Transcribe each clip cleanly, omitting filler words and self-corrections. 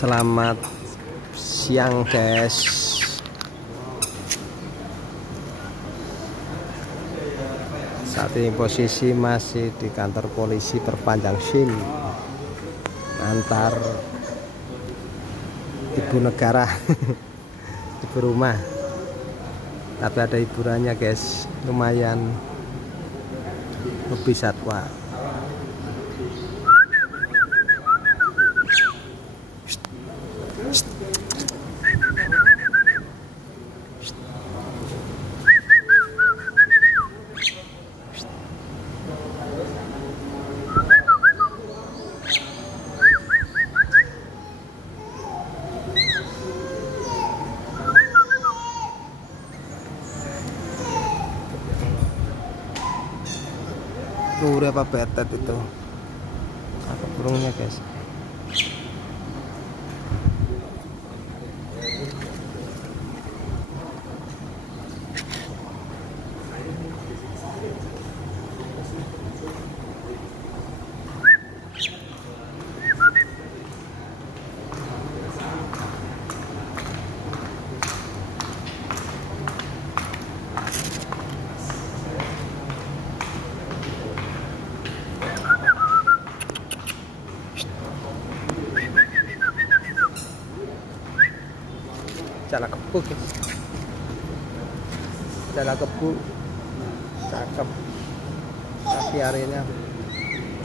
Selamat siang guys. Saat ini posisi masih di kantor polisi perpanjang SIM antar ibu negara ibu rumah, tapi ada hiburannya guys, lumayan lebih satwa. Luri apa betet itu? Apa burungnya guys? Jala kebu guys. Jala kebu cakep, tapi areanya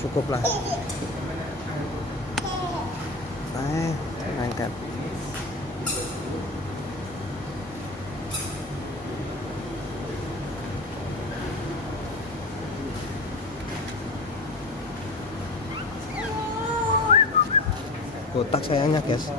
cukup lah. Angkat kotak sayangnya guys.